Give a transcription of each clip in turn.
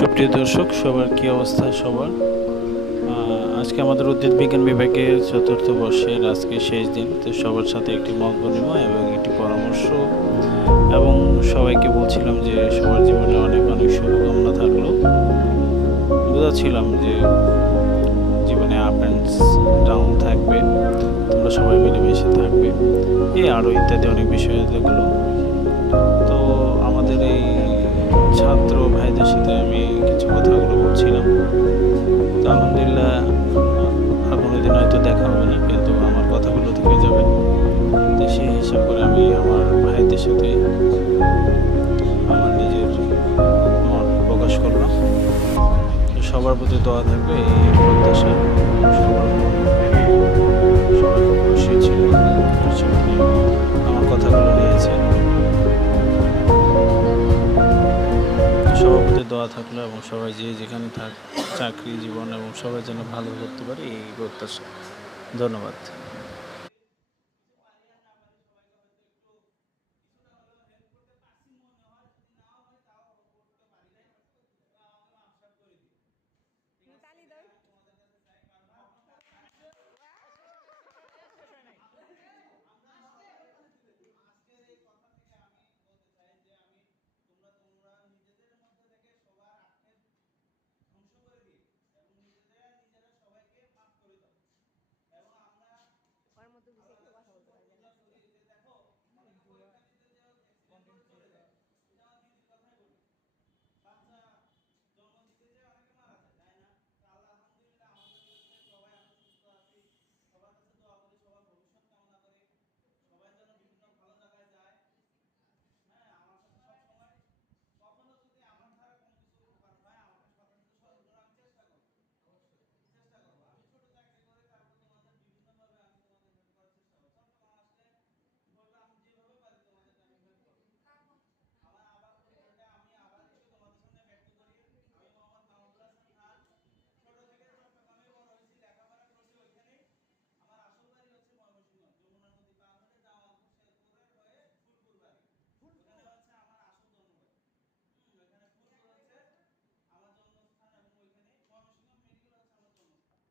সুপ্রিয় দর্শক, সবার কি অবস্থা সবার? আজকে আমাদের উদ্ভিদ বিজ্ঞান বিভাগের চতুর্থ বর্ষের আজকে শেষ দিন। তো সবার সাথে একটি মত বিনিময় এবং একটি পরামর্শ, এবং সবাইকে বলছিলাম যে সবার জীবনে অনেক অনেক শুভকামনা থাকলো। বুঝাচ্ছিলাম যে জীবনে আপ অ্যান্ড ডাউন থাকবে, তোমরা সবাই মিলেমিশে থাকবে, এই আরও ইত্যাদি অনেক বিষয় যেগুলো। তো আমাদের এই ছাত্র ভাইদের সাথে আমি কিছু কথাগুলো বলছিলাম। তো আলহামদুলিল্লাহ, আর কোনোদিন হয়তো দেখা হবে না, কিন্তু আমার কথাগুলো থেকে যাবে। তো সেই হিসাব করে আমি আমার ভাইদের সাথে আমার নিজের মত প্রকাশ করলাম। তো সবার প্রতি দোয়া থাকবে এই প্রত্যাশা। সবার সবাই খুব খুশি ছিল, আমার কথাগুলো নিয়েছে। সবার প্রতি দোয়া থাকলো এবং সবাই যে যেখানে থাক, চাকরি জীবন এবং সবাই যেন ভালো করতে পারে এই প্রত্যাশা। ধন্যবাদ। তালি দাও। ওর মতো কিছু একটা কথা বলতে পারবে না।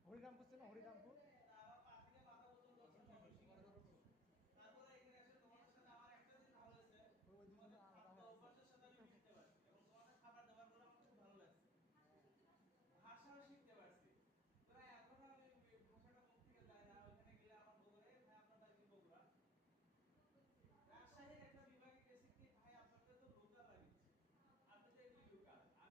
হরিরামপুর চেনো? হরিরামপুর